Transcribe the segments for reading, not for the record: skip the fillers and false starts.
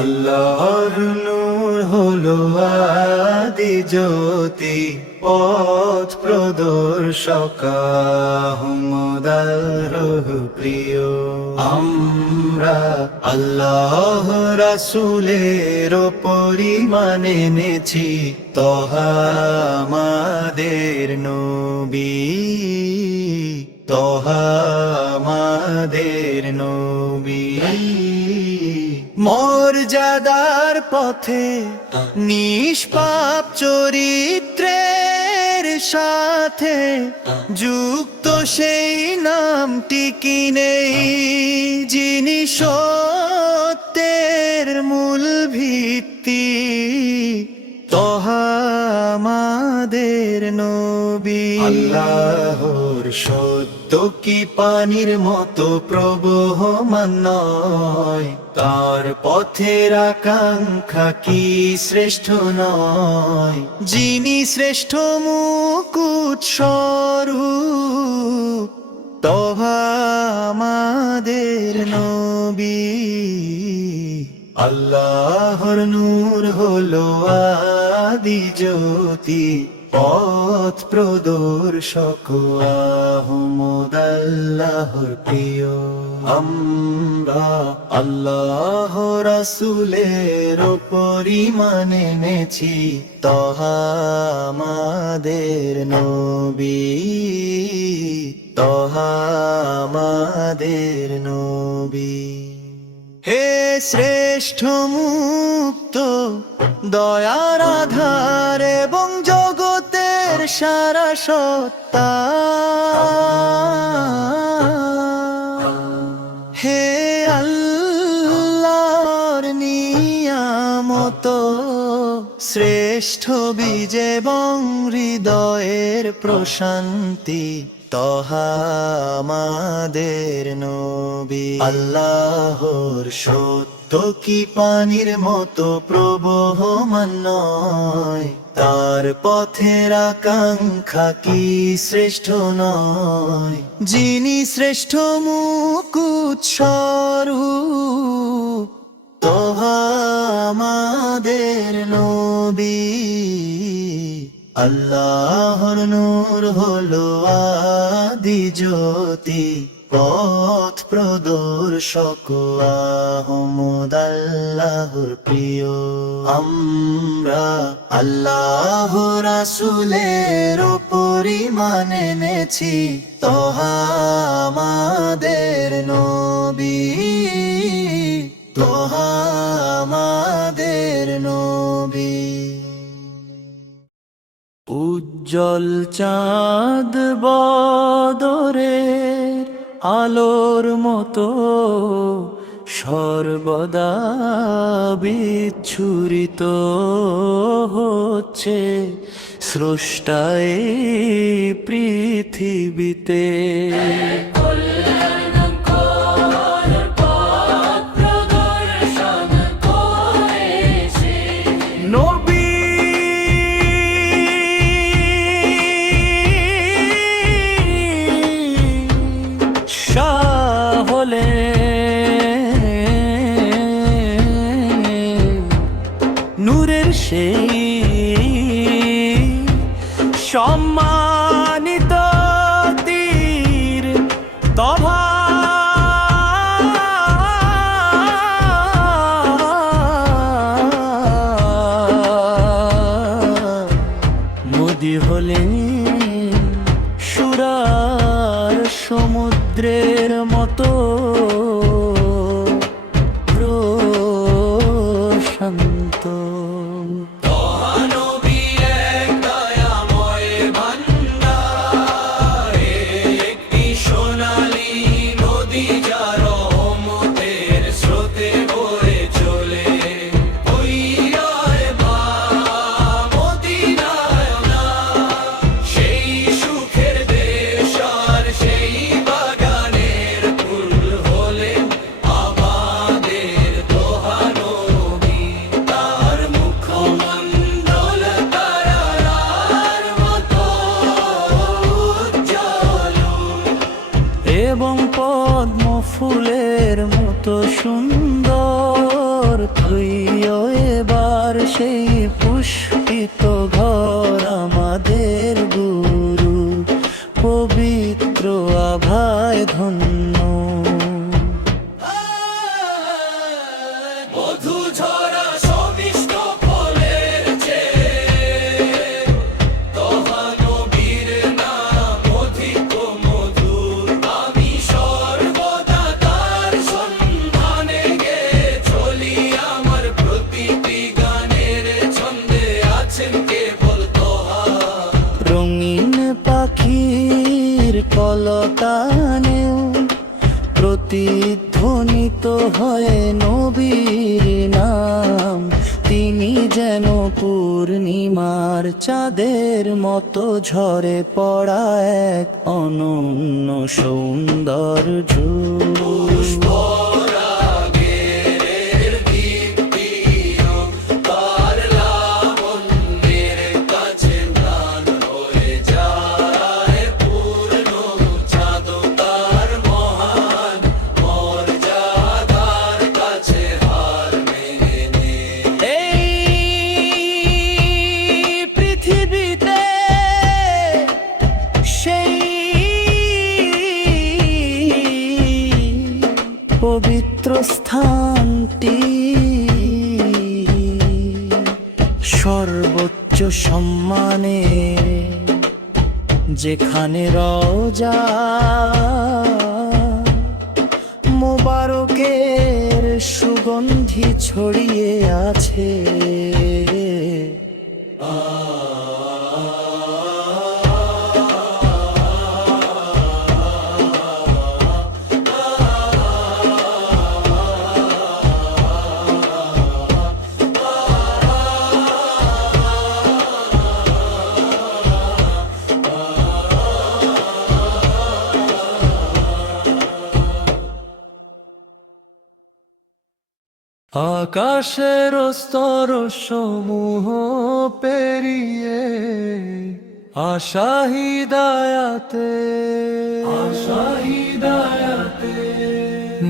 আল্লাহর নূর হলো আদি জ্যোতি, পথ প্রদর্শক আহমদ আল্লাহর প্রিয়। আমরা আল্লাহ রাসূলের পরিমাণ এনেছি, তহা আমাদের নবী, তহা আমাদের নবী। মর্যাদার পথে নিষ্পাপ চরিত্রের সাথে যুক্ত সেই নামটি কি নেই, যিনি সত্যের মূল ভিত্তি, তহা আমাদের নবী। আল্লাহর সত্য কি পানির মতো প্রবহমান নয়, তার পথের আকাঙ্ক্ষা কি শ্রেষ্ঠ নয়, যিনি শ্রেষ্ঠ মুকুট স্বরূপ, তহা আমাদের নবী। আল্লাহর নূর হলো আদি জ্যোতি, পথ প্রদর্শক আহমদ আল্লাহর প্রিয়। আমরা আল্লাহ রাসূলের পরিমাণ এনেছি, তহা আমাদের নবী, তহা আমাদের নবী। হে শ্রেষ্ঠ মুক্ত দয়ার আধার এবং জগতের সারা সত্তা, হে আল্লাহর নিয়ামত, শ্রেষ্ঠ বীজ এবং হৃদয়ের প্রশান্তি, তহা আমাদের নবী। আল্লাহর সত্য কি পানির মতো প্রবহমান নয়, তার পথের আকাঙ্ক্ষা কি শ্রেষ্ঠ নয়, যিনি শ্রেষ্ঠ মুকুট স্বরূপ, তহা আমাদের নবী। আল্লাহর নূর হলো আদি জ্যোতি, পথ প্রদর্শক আহমদ আল্লাহর প্রিয়। আমরা আল্লাহ রাসূলের পরিমাণ এনেছি, তহা আমাদের নবী, তহা আমাদের নবী। উজ্জ্বল চাঁদ বদরের আলোর মতো সর্বদা বিচ্ছুরিত হচ্ছে স্রষ্টায় পৃথিবীতে। নূরের সেই সম্মানিত তীর, তভা মোদি হলেন সুরার সমুদ্রের মতো প্রশান্ত। তার মুখ হইও এবার সেই পুষ্পিত ঘর আমাদের গুরু পবিত্র আভায় ধন্য। মধু ঝরা সমিষ্ট ফলের চেয়ে তোহা নবীর নাম অধিক মধুর। আমি সর্বদা তার সন্ধানে গে চলি, আমার প্রতিটি গানের ছন্দে আছেন কেবল তোহা। রঙিন পাখির কলতানেও প্রতিধ্বনিত হয় নবীর নাম। তিনি যেন পূর্ণিমার চাঁদের মতো ঝরে পড়া এক অনন্য সৌন্দর্য। পবিত্র স্থানটি সর্বোচ্চ সম্মানে, যেখানে রওজা মোবারকের সুগন্ধি ছড়িয়ে আছে। আকাশের স্তর সমূহ পেরিয়ে আশা হিদায়াতে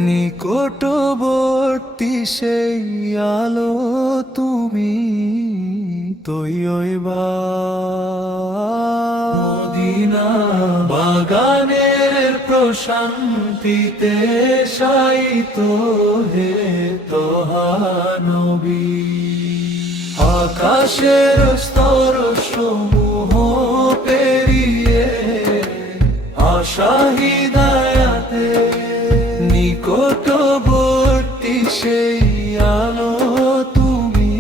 নিকটবর্তী সেই আলো তুমি তৈবা মদিনা বাগানের প্রশান্তিতে শায়িত হে তোহা নবী। আকাশের স্তর সমূহ পেরিয়ে আশা হিদায়াতে নিকটবর্তী সেই আলো তুমি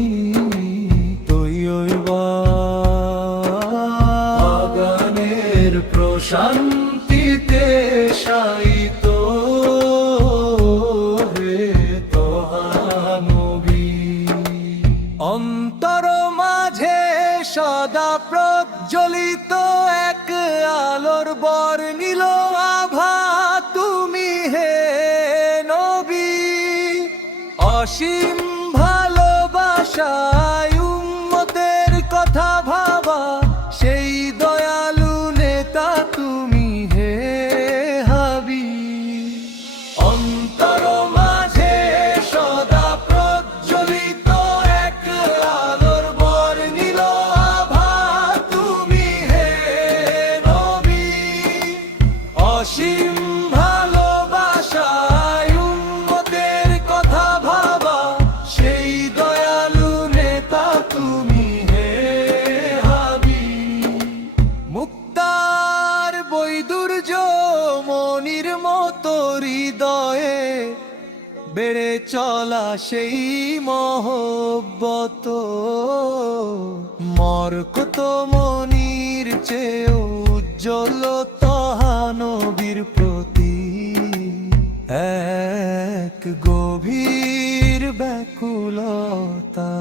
তৈবা বাগানের প্রশান্তিতে শায়িত হে তোহা নবী। অন্তর মাঝে সদা প্রজ্বলিত এক আলোর বর্ণিল আভা তুমি হে নবী। অসীম ভালোবাসায় উম্মতের কথা ভাবা সেই দয়ালু নেতা তুমি হে হাবিব। অন্তর মাঝে সদা প্রজ্বলিত এক আলোর বর্ণিল আভা তুমি হে নবী। অসীম ভালোবাসায় উম্মতের কথা ভাবা সেই দয়ালু নেতা তুমি হে হাবিব। মুক্তার বৈদুর্য মনির মতো হৃদয়ে বেড়ে চলা সেই মহব্বত মরকত মনির চেয়ে উজ্জ্বল তোহা নবীর প্রতি এক গভীর ব্যাকুলতা।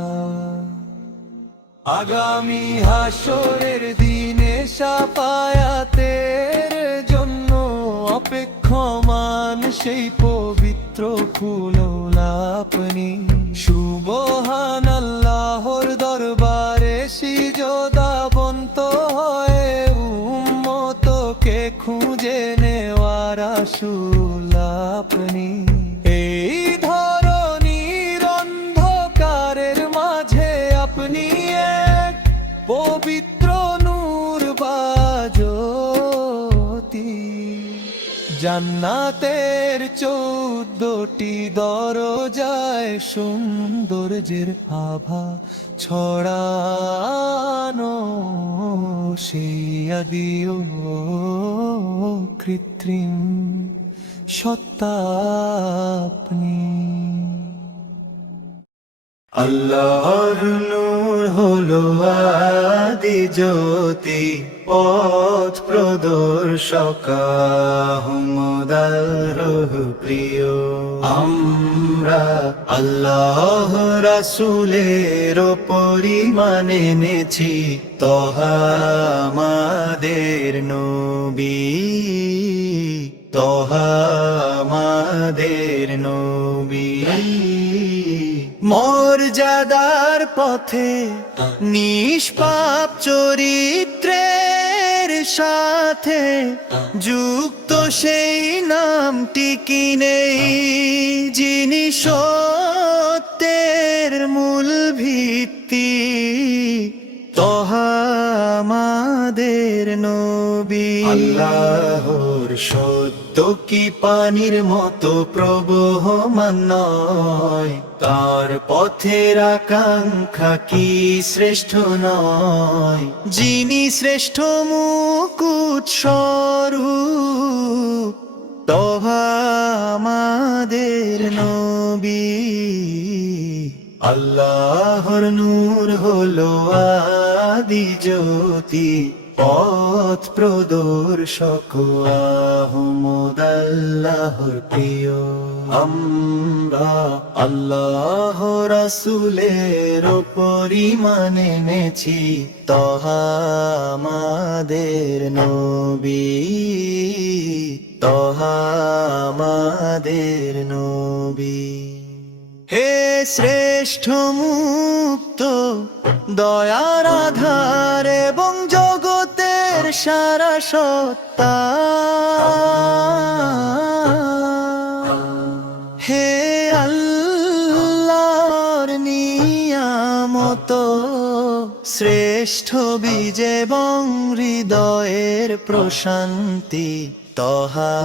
আগামী হাসরের দিনে শাফায়াতের জন্য অপেক্ষমান সেই পবিত্র ফুল আপনি। সুবহানাল্লাহর দরবারে সিজদাবন্ত হয়ে উম্মতকে খুঁজে নেওয়ার রাসূল আপনি। এই ধরনীর অন্ধকার পবিত্র নূর বাজতি। জান্নাতের 14টি দরজায় সৌন্দর্যের আভা ছড়ানো, সেই আদিও কৃত্রিম সত্তা আপনি। আল্লাহর নূর হলো আদি জ্যোতি, পথ প্রদর্শক আহমদার প্রিয়। আমরা আল্লাহ রাসূলের পরিমাণ এনেছি, তহা আমাদের নবী, তহা আমাদের নবী। মর্যাদার পথে নিষ্পাপ চরিত্রের সাথে যুক্ত সেই নামটি কি নেই, যিনি সত্যের মূল ভিত্তি, তহা আমাদের নবী। আল্লাহর সত্য কি পানির মতো প্রবহমান নয়, তার পথের আকাঙ্ক্ষা কি শ্রেষ্ঠ নয়, যিনি শ্রেষ্ঠ মুকুট স্বরূপ, তহা আমাদের নবী। আল্লাহর নূর হলো আদি জ্যোতি, পথ প্রদর্শক আহমদ আল্লাহর প্রিয়। আমরা আল্লাহ রাসূলের পরিমাণ এনেছি, তহা আমাদের নবী, তহা আমাদের নবী। হে শ্রেষ্ঠ মুক্ত দয়ার আধার এবং জগতের সারা সত্তা, হে আল্লাহর নিয়ামত, শ্রেষ্ঠ বীজ এবং হৃদয়ের প্রশান্তি, তহা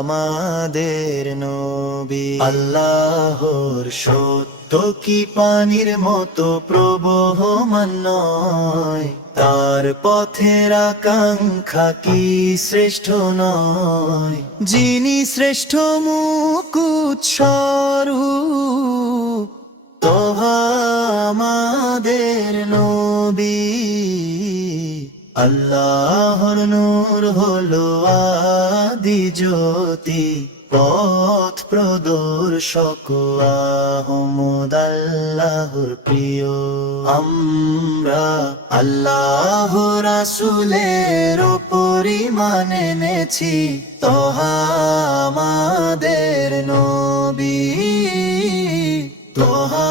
আমাদের নবী। আল্লাহর সত্য কি পানির মতো প্রবহমান নয়, তার পথের আকাঙ্ক্ষা কি শ্রেষ্ঠ নয়, যিনি শ্রেষ্ঠ মুকুট স্বরূপ, তহা আমাদের নবী। আল্লাহর নূর হলো আদি জ্যোতি, পথ প্রদর্শক আহমদ আল্লাহর প্রিয়। আমরা আল্লাহ রাসূলের পরিমাণ এনেছি, তহা আমাদের নবী, তহা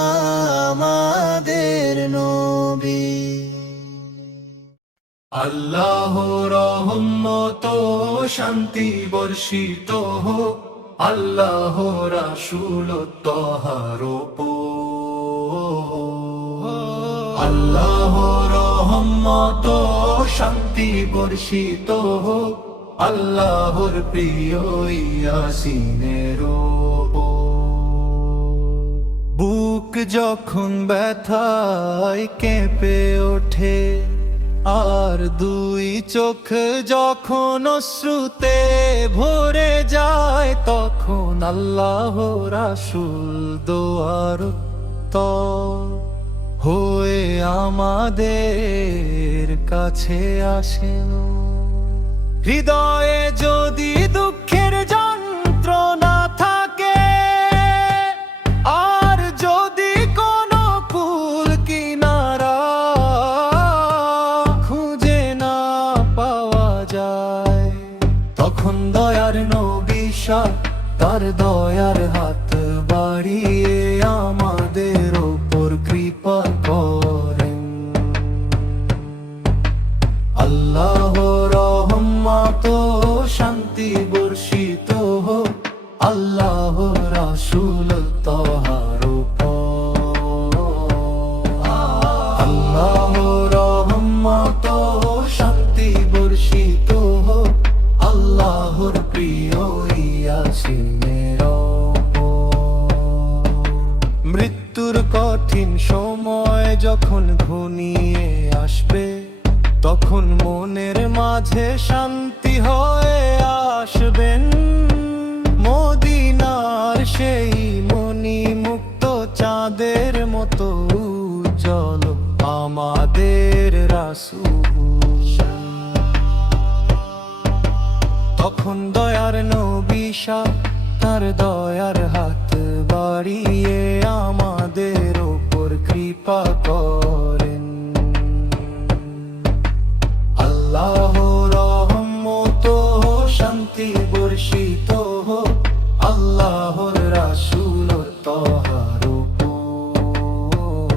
আমাদের নবী। আল্লাহ রহমত শান্তি বর্ষিত হোক, আল্লাহ রাসূল তহার উপর। আল্লাহ রহমত শান্তি বর্ষিত হোক, আল্লাহর প্রিয় ইয়াসিনের উপর। বুক যখন ব্যথায় কেঁপে ওঠে, আর দুই চোখ যখন অশ্রুতে ভরে যায়, তখন আল্লাহ রাসূল দোয়ার উত্তর হয়ে আমাদের কাছে আসেন। হৃদয়ে যদি দুঃখের যন্ত্রণা থাকে, আর যদি কোনো কুল কিনারা খুঁজে না পাওয়া যায়, তখন দয়ার নবী তার দয়ার হাত বাড়িয়ে আমাদের উপর কৃপা করেন। আল্লাহ রহমত শান্তি বর্ষিত হোক, আল্লাহ রাসূল তহার উপর। আল্লাহ রহমত কঠিন সময় যখন ঘনিয়ে আসবে, তখন মনের মাঝে শান্তি হয়ে আসবেন। মদিনার সেই মনি মুক্ত চাঁদের মতো উজ্জ্বল আমাদের রাসূল। তখন দয়ার নবী শাহ তার দয়ার হাত বাড়িয়ে আমাদের ওপর কৃপা করেন। আল্লাহর রহমত শান্তি বর্ষিত হোক আল্লাহর রাসূল তহার উপর।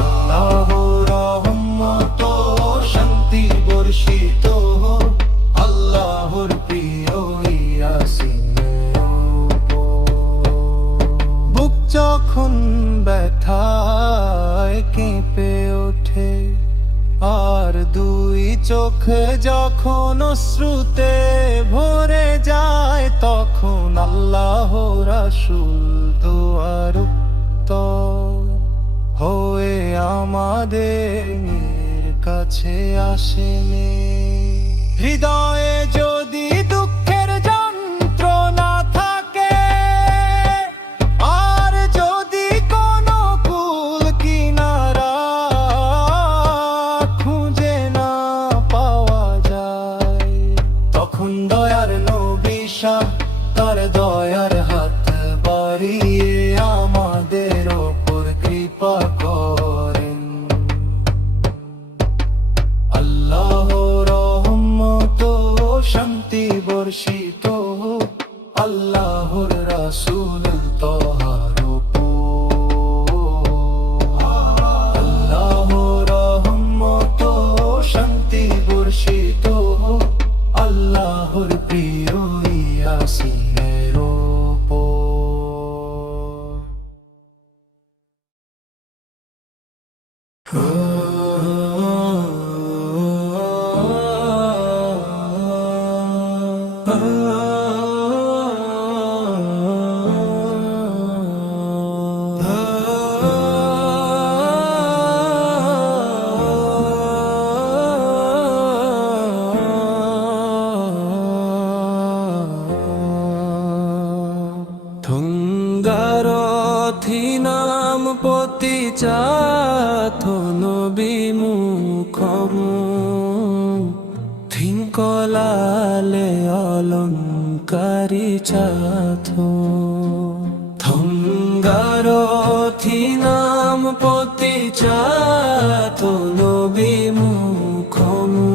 আল্লাহর রহমত শান্তি বর্ষিত হোক আল্লাহর প্রিয় ইয়াসিনের উপর। বুক যখন ব্যথায় কেঁপে ওঠে, আর দুই চোখ যখন অশ্রুতে ভরে যায়, তখন আল্লাহ রাসূল দোয়ার উত্তর হয়ে আমাদের কাছে আসেন। হৃদয়ে যদি দুঃখের যন্ত্রণা থাকে, আর যদি কোনো কুল কিনারা খুঁজে না পাওয়া যায়, তখন দয়ার নবী শাহ তার দয়ার হাত বাড়িয়ে আমাদের ওপর কৃপা করেন। আল্লাহর রহমত শান্তি বর্ষিত হোক আল্লাহর রাসূল তহার উপর। আল্লাহর রহমত শান্তি বর্ষিত হোক আল্লাহর প্রিয় ইয়াসিনের থুঙ্গারথি নাম পতি চাথ নবী মুখমু থিঙ্কলালে অলঙ্কারি চাথ। থুঙ্গারথি নাম পতি চাথ নবী মুখমু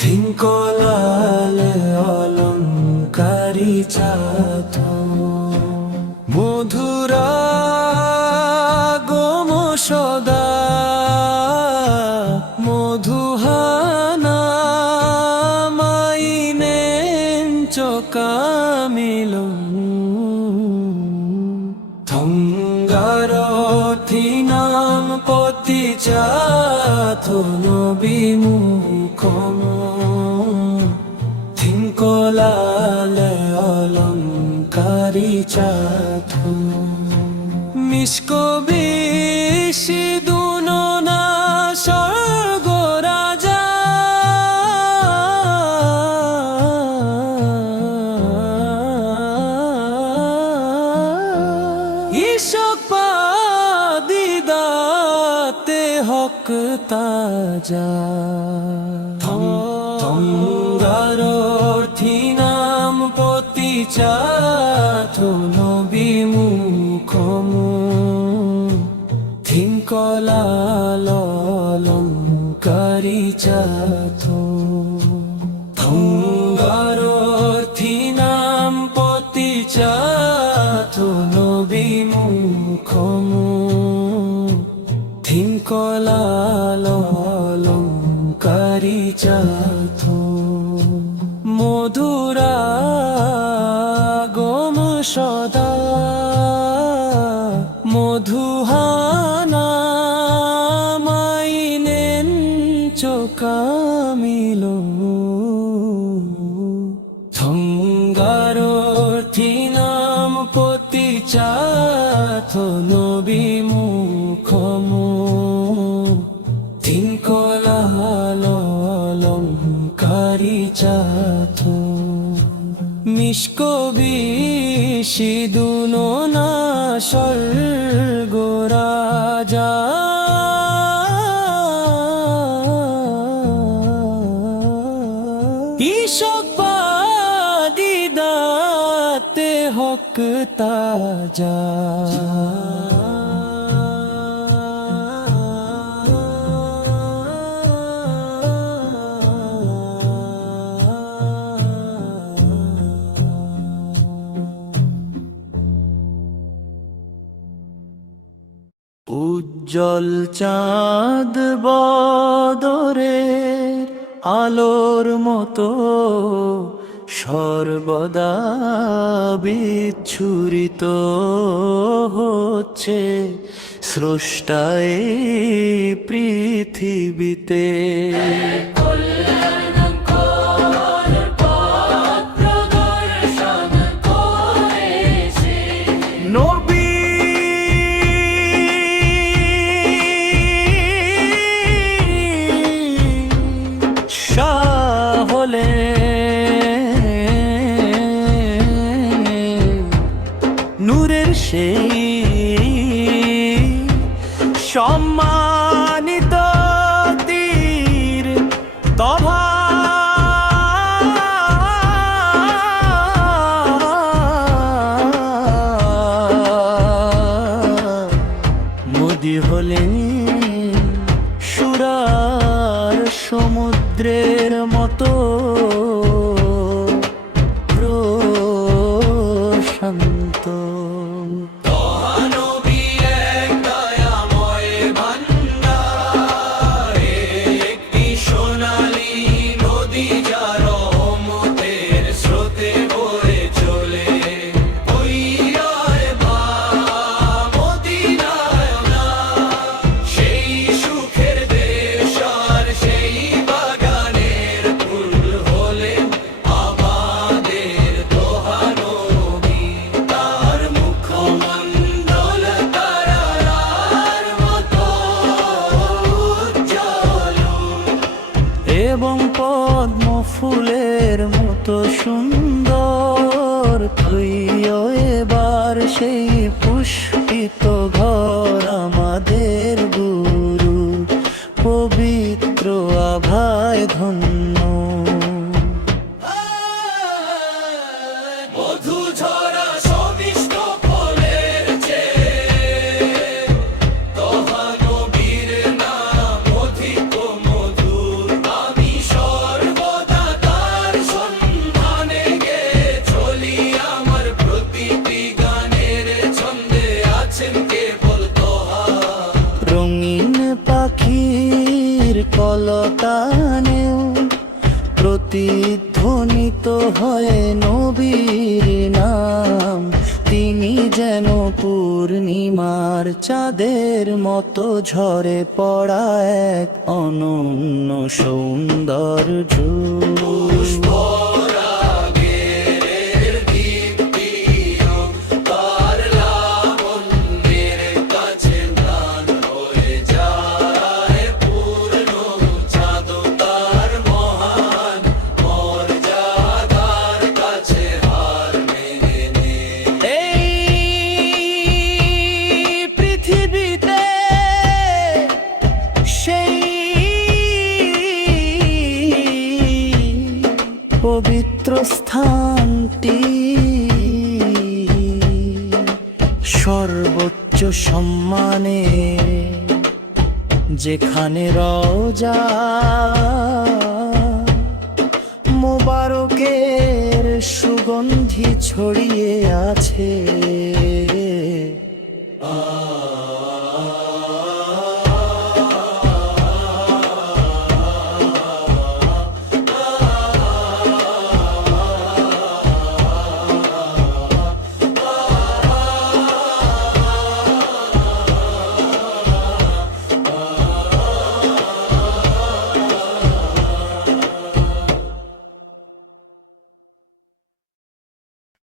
থিঙ্কলালে অলঙ্কারি চাথ। মধুরা গম সদা মধুহানা মাইনেন চকামিল। থঙ্গারথি নাম পতি চাথ নবী মুখমু থিঙ্কলালে অলঙ্কারি চাথ। মিসকবিষি দুননা স্বর্গ রাজা ঈশক পাদিদাতে হক তাজা। থঙ্গারথি নাম পতি চাথ নবী মুখমু থিঙ্কলাল অলঙ্কারি চাথ। থঙ্গারথি নাম পতি চাথ নবী মুখমু থিঙ্কলাল অলঙ্কারি চাথ। মধুরা গম সদা মধুহানা মাইনেন চকামিল। থঙ্গারথি নাম পতি চাথ চাথো নবী মুখমু তিন কলালঙ্কারি চাথো মিসকবি সিদুনো না স্বর্গ রাজা ইশকবাদী দাতে হক তাজা উজ্জ্বল চাঁদ বদরের আলোর মতো সর্বদা বিচ্ছুরিত হচ্ছে স্রষ্টায় পৃথিবীতে নূরের সেই সম্মানিত তীর তভা মোদি হলেন সুরার সমুদ্রের মতো প্রশান্ত এবং পদ্ম ফুলের মতো সুন্দর তুই এবার সেই পুষ্পিত ঘর আমাদের গুরু পবিত্র আভায় ধন্য কলতানেও প্রতিধ্বনিত হয় নবীর নাম তিনি যেন পূর্ণিমার চাঁদের মতো ঝরে পড়া এক অনন্য সৌন্দর্য পবিত্র স্থানটি সর্বোচ্চ সম্মানে যেখানে রওজা মোবারকের সুগন্ধি ছড়িয়ে আছে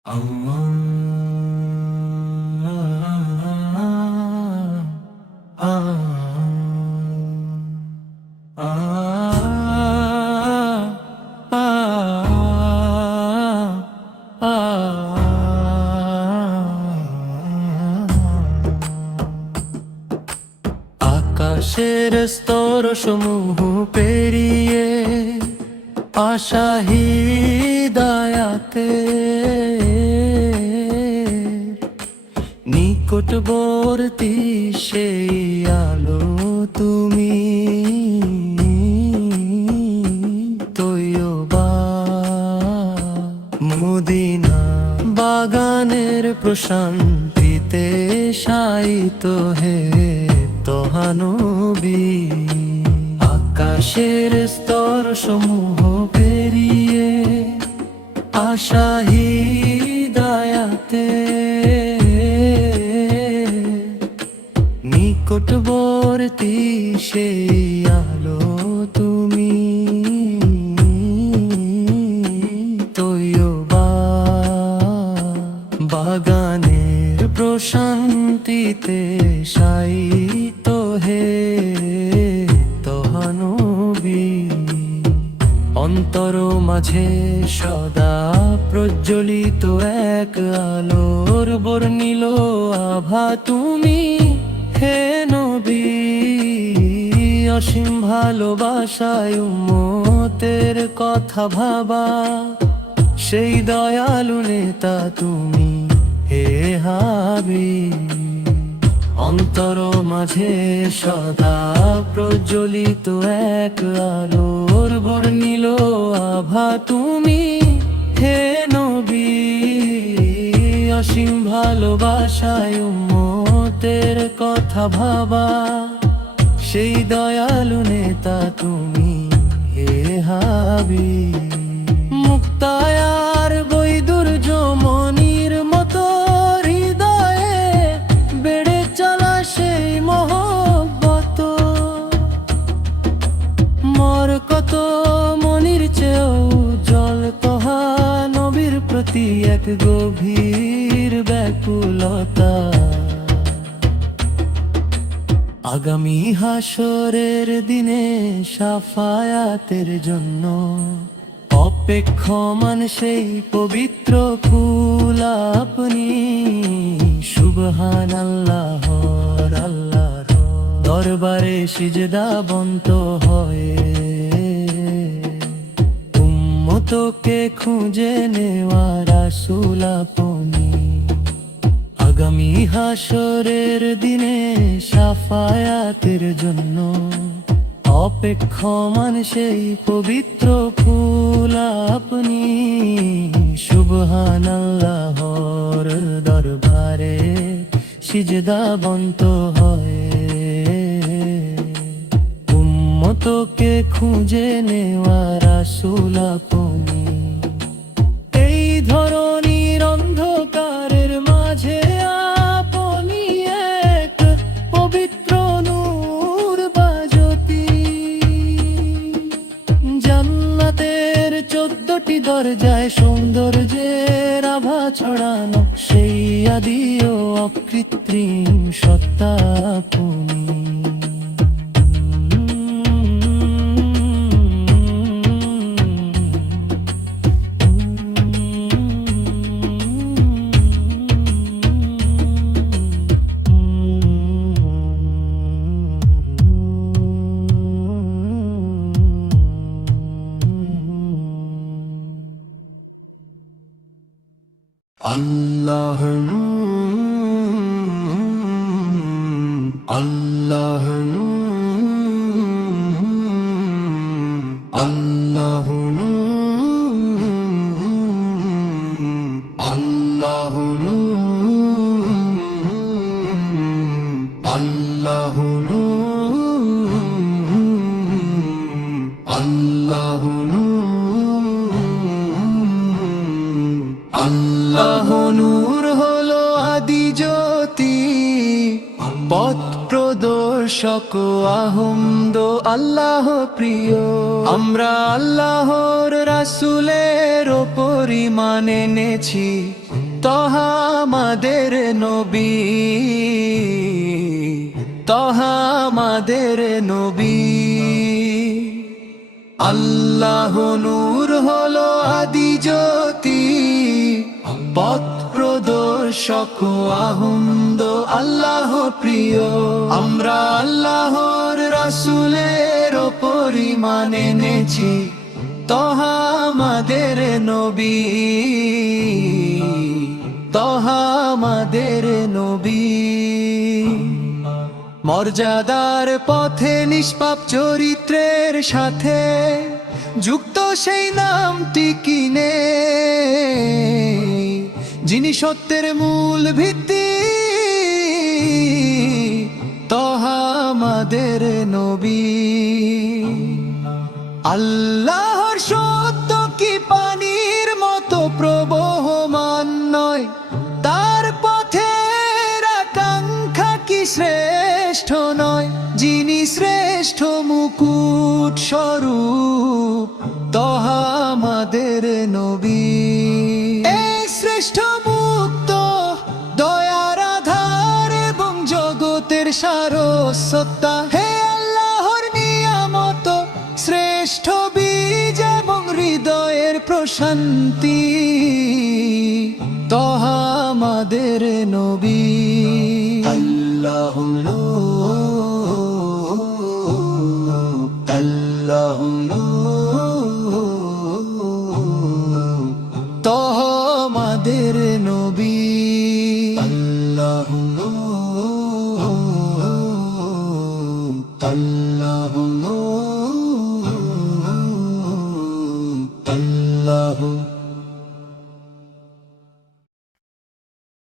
Allah আকাশের স্তর সমূহ পেরিয়ে আশা হিদায়াতে নিকটবর্তী সেই আলো তুমি তৈয়বা মদিনা বাগানের প্রশান্তিতে শায়িত হে তোহানবী আকাশের স্তর সমূহ পেরিয়ে আশা হিদায়াতে নিকটবর্তী সেই আলো তুমি তৈয়বা বাগানের প্রশান্তিতে শায়িত হে তোহানবী অন্তর মাঝে সদা প্রজ্বলিত এক আলোর বর্ণিল আভা তুমি হে নবী অসীম ভালোবাসায় উম্মতের কথা ভাবা সেই দয়ালু নেতা তুমি হে হাবিব অন্তর মাঝে সদা প্রজ্বলিত এক আলোর বর্ণিল আভা তুমি হে নবী অসীম ভালোবাসায় উম্মতের কথা ভাবা সেই দয়ালু নেতা তুমি হে হাবিব মুক্তায়ার বৈদুর যমনির মতো হৃদয়ে বেড়ে চলা সেই মহব্বত মর কত মনির চেয়েও জল তোহা নবীর প্রতি এক গভীর ব্যাকুলতা আগামী হাসরের দিনে শাফায়াতের জন্য অপেক্ষমান সেই পবিত্র ফুল আপনি সুবহানাল্লাহ আল্লাহর দরবারে সিজদাবন্ত হয়ে উম্মতকে খুঁজে নেওয়া রাসূল আপনি আগামী হাসরের দিনে শাফায়াতের জন্য অপেক্ষমান সেই পবিত্র ফুল আপনি সুবহানাল্লাহর দরবারে সিজদাবন্ত হয়ে উম্মতকে খুঁজে নেওয়া রাসূল আপনি এই ধরনীর অন্ধকারের মাঝে আপনি এক পবিত্র নূর বাজতি জান্নাতের 14টি দরজায় সৌন্দর্যের আভা ছড়ানো সেই আদি ও অকৃত্রিম সত্তা আপনি আল্লাহ আল্লাহ আল্লাহ আল্লাহ আল্লাহ আল্লাহ আল্লাহ নূর হলো আদি জ্যোতি পথ প্রদর্শক আহমদ আল্লাহ প্রিয় আমরা আল্লাহর রাসূলের পরিমাণ এনেছি তহা আমাদের নবী তহা আমাদের নবী আল্লাহ নূর হলো আদি জ্যোতি পথ প্রদর্শক শক আহমদ আল্লাহ প্রিয়। আমরা আল্লাহর রাসূলের পরিমাণ এনেছি, তহা আমাদের নবী, তহা আমাদের নবী। মর্যাদার পথে নিষ্পাপ চরিত্রের সাথে যুক্ত সেই নামটি কিনে, যিনি সত্যের মূল ভিত্তি, তহা আমাদের নবী। আল্লাহর সত্য কি পানির মতো প্রবহমান নয়, তার পথের আকাঙ্ক্ষা কি শ্রেষ্ঠ নয়, যিনি শ্রেষ্ঠ মুকুট স্বরূপ, তহা আমাদের নবী। এই শ্রেষ্ঠ মুক্ত দয়ার আধার এবং জগতের সারস্বতা, হে আল্লাহর নিয়ামত, শ্রেষ্ঠ বীজ এবং হৃদয়ের প্রশান্তি, তহা আমাদের নবী। আল্লাহ আল্লাহ তহা আমাদের নবী। আল্লাহ আল্লাহ আল্লাহ।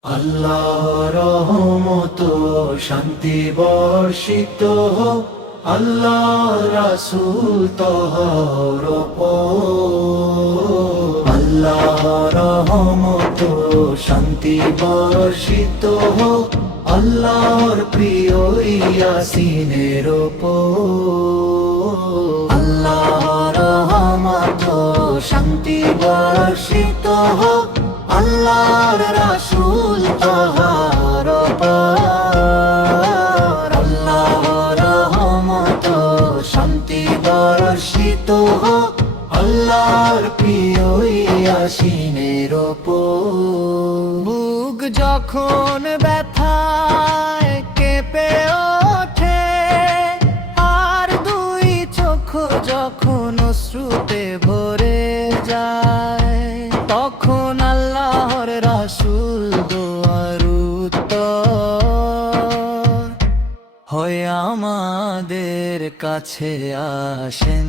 আল্লাহর রহমত শান্তি বর্ষিত হোক, আল্লাহর রাসূল তহর উপর। আল্লাহর রহমত শান্তি বর্ষিত হোক, আল্লাহর প্রিয় ইয়াসিনের উপর। আল্লাহর রহমত শান্তি বর্ষিত হোক, আল্লাহর রাসূল তহর উপর। আল্লাহর রহমত শান্তি বর্ষিত হোক, আল্লাহর প্রিয় ইয়াসিনের উপর। বুক যখন ব্যথায় কেঁপে ওঠে, আর দুই চোখ যখন অশ্রুতে ভরে যায়, তখন আল্লাহর রাসূল দোয়ার উত্তর হয়ে আমাদের কাছে আসেন।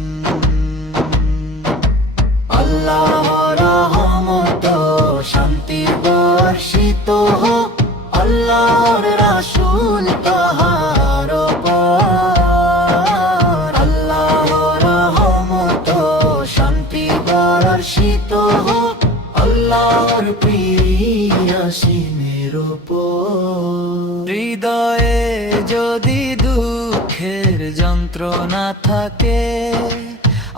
আল্লাহর রহমত শান্তি বর্ষিত হোক, আল্লাহর রাসূল তহর উপর। আল্লাহর রহমত শান্তি বর্ষিত হোক, আল্লাহর প্রিয় ইয়াসিনের উপর। হৃদয়ে যদি দুঃখের যন্ত্রণা থাকে,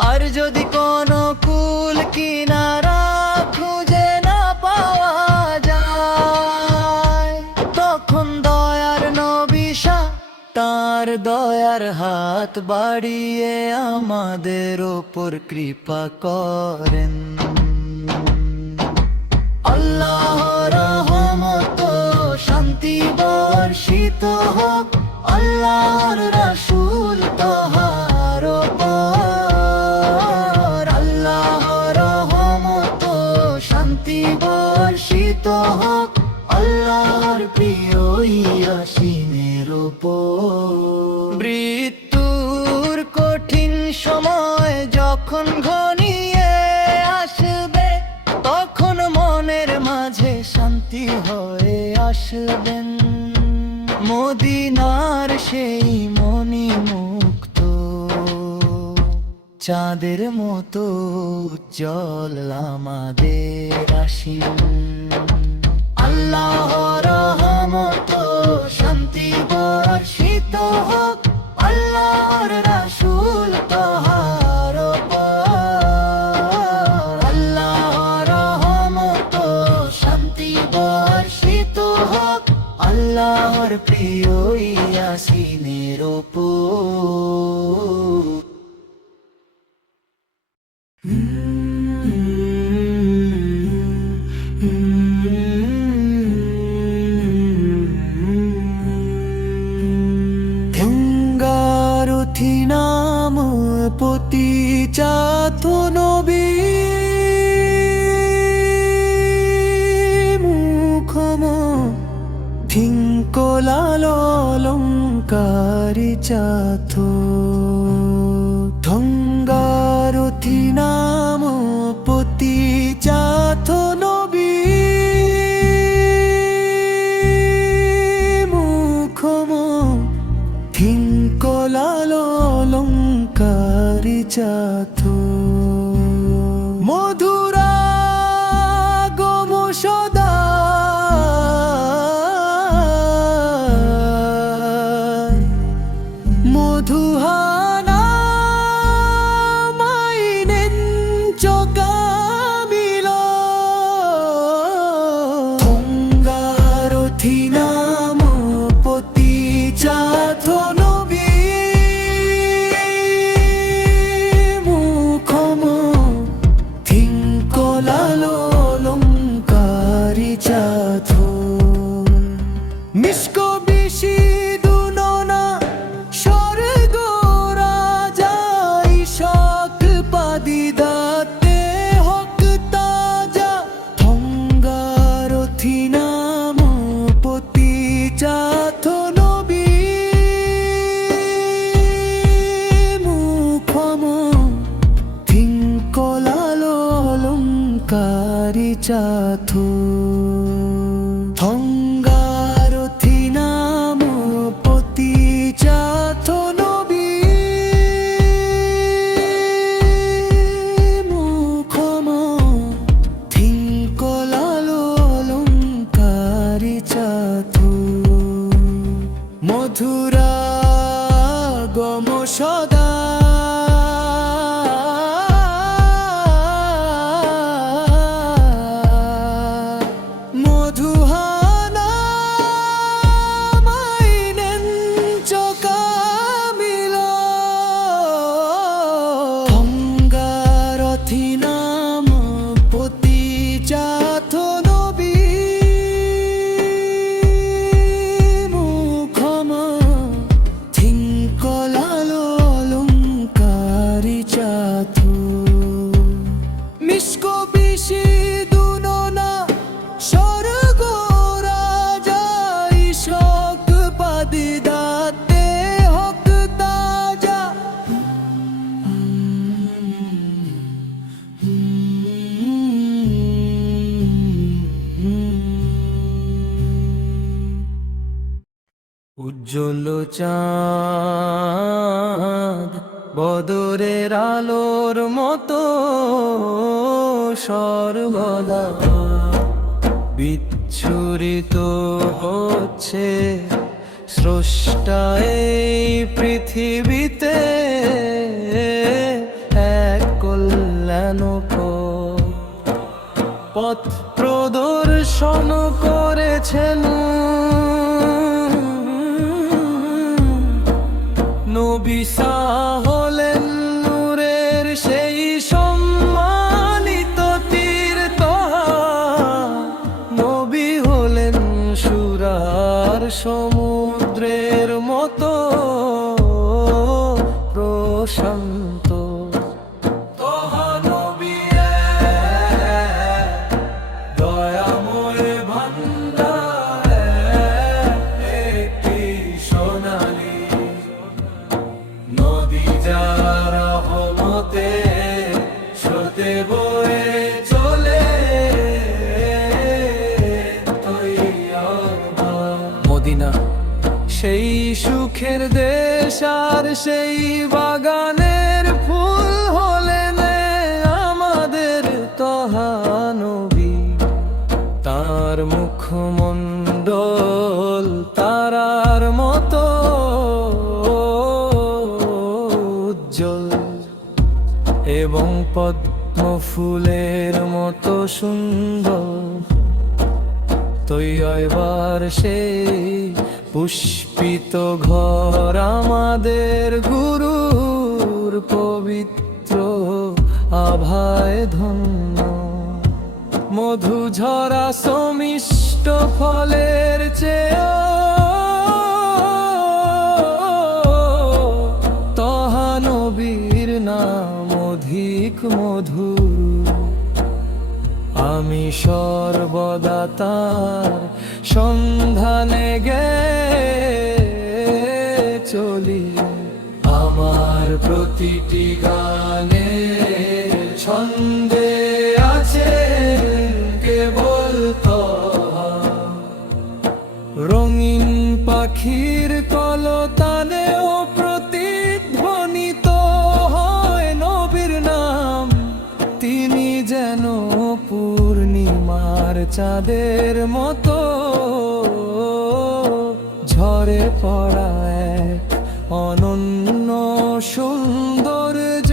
আর যদি কোনো কুল কিনারা খুঁজে না পাওয়া যায়, তখন দয়ার নবী তার দয়ার হাত বাড়িয়ে আমাদের ওপর কৃপা করেন। আল্লাহর রহমত শান্তি বর্ষিত হোক, আল্লাহর রাসূল তহর উপর। আল্লাহর রহমত শান্তি বর্ষিত হোক, আল্লাহর প্রিয় ইয়াসিনের উপর। মৃত্যুর কঠিন সময় যখন ঘনিয়ে আসবে, তখন মনের মাঝে শান্তি হয়ে আসবেন। মদিনার সেই মনি মুক্ত চাঁদের মতো উজ্জ্বল আমাদের আসিন। আল্লাহর রহমত শান্তি বর্ষিত হোক, আল্লাহর রাসূল তহর উপর। আল্লাহর রহমত শান্তি বর্ষিত হোক, আল্লাহর প্রিয় ইয়াসিনের উপর। নাম পতি চাথ নবী মুখম থিঙ্কলালঙ্কারি চাথ ধঙ্গারথি নাম পতি চাথ নবী মুখম থিঙ্কলালঙ্কারি চাথ মধুরা গম সদা মধুহানা মাইনেন চকামিল থঙ্গারথি নাম পতি চাথ নবী মুখম থিঙ্কলালঙ্কারি চাথ মিস্ক বিশি দুননা স্বর্গ রাজা ইশাক পাদিদাতে হক তাজা থঙ্গারথি নাম পতি চাথ নবী মুখম থিঙ্কলালঙ্কারি চাথ থঙ্গারথি নাম পতি চাথ নবী মুখম থিঙ্কলালঙ্কারি চাথ মধুরা গম সদা মধুহানা মাইনেন চকামিল থঙ্গারথি নাম পতি চাথ নবী মুখম থিঙ্কলালঙ্কারি চাথ মিস্ক বিশি দুননা স্বর্গ রাজা ইশাক পাদিদাতে হক তাজা উজ্জ্বল চাঁদ বদরের আলোর মতো সর্বদা বিচ্ছুরিত হচ্ছে স্রষ্টা এই পৃথিবীতে এক কল্যাণ পথ প্রদর্শন করেছেন নবী হলেন নূরের সেই সম্মানিত তীর্থহা নবী হলেন সুরার সমুদ্রের মতো প্রশান্ত তোহা নবী দয়াময় ভান্ডার একটি সোনালী নদী যার রহমতে স্রোতে বয়ে চলে মদিনা সেই সুখের দেশ আর সেই বাগানের ফুল হলেন আমাদের তহা নবী তার মুখমণ্ডল তারার মতো উজ্জ্বল এবং পদ্ম ফুলের মতো সুন্দর তৈয়বার সেই পুষ্পিত ঘর আমাদের গুরুর পবিত্র আভায় ধন্য মধু ঝরা সমিষ্ট ফলের চেয়ে সর্বদা তার সন্ধানে গে চলি। আমার প্রতিটি গানে ছন্দে আছে কেবল তহা, রঙিন পাখির কলতানেও প্রতিধ্বনিত হয় নবীর নাম। তিনি যেন পূর্ণিমার চাঁদের মতো ঝরে পড়া এক অনন্য সৌন্দর্য।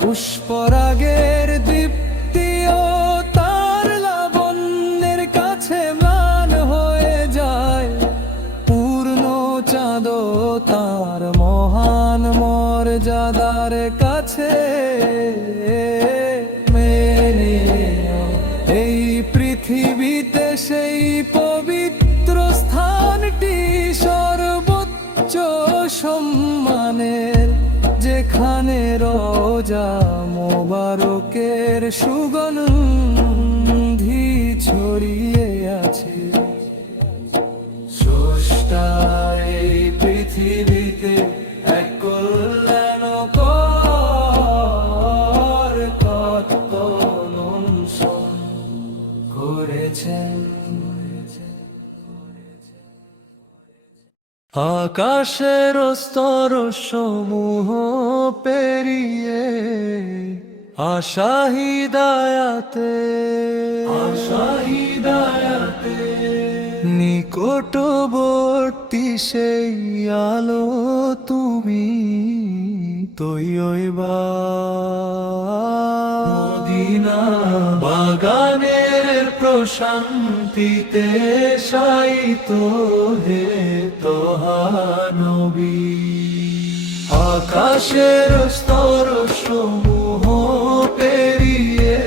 পুষ্পরাগের দীপ্তিও তার লাবণ্যের কাছে ম্লান হয়ে যায়। পূর্ণ চাঁদও তার মহান মর্যাদার কাছে মেনে। এই পৃথিবীতে সেই পবিত্র স্থানটি সর্বোচ্চ সম্মানের, যেখানে রোজা মোবারকের সুগন্ধি ছড়িয়ে আছে। স্রষ্টা এই পৃথিবীতে এক কল্যাণকর তত্ত্ব অনুসরণ করেছেন। আকাশের স্তর সমূহ পেরিয়ে আশা হিদায়াতে নিকটবর্তী সেই আলো তুমি তৈবা। মদিনা বাগানের প্রশান্তিতে শায়িত হে তোহা নবী। আকাশের স্তর সমূহ পেরিয়ে